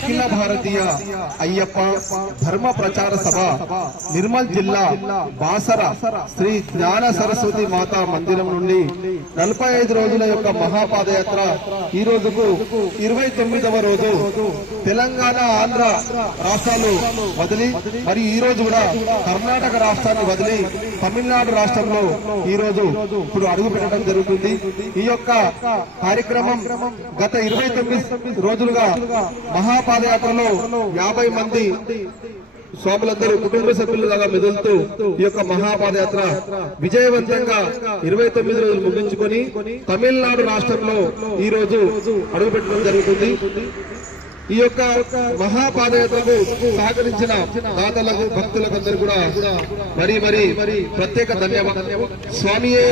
అఖిల భారతీయ అయ్యప్ప ధర్మ ప్రచార సభ నిర్మల్ జిల్లా బాసర శ్రీ జ్ఞాన సరస్వతి మాతా మందిరం నుండి 45 రోజుల యొక్క మహాపాదయాత్ర ఈ రోజుకు 29వ రోజు తెలంగాణ ఆంధ్ర రాష్ట్రాలు వదిలి మరి ఈ రోజు కూడా కర్ణాటక రాష్ట్రాన్ని వదిలి తమిళనాడు రాష్ట్రంలో ఈ రోజు ఇప్పుడు అడుగు పెట్టడం జరుగుతుంది। ఈ యొక్క కార్యక్రమం గత 29 రోజులుగా మహాపాదయాత్రలో 50 మంది స్వాములందరూ కుటుంబ సభ్యులుగా మెదులుతూ ఈ యొక్క మహాపాదయాత్ర విజయవంతంగా 29 రోజులు ముగించుకొని తమిళనాడు రాష్ట్రంలో ఈ రోజు అడుగుపెట్టడం జరుగుతుంది। ఈ యొక్క మహాపాదయాత్రకు సహకరించిన దాతలకు భక్తులకు అందరూ కూడా మరి ప్రత్యేక ధన్యవాదాలు। స్వామియే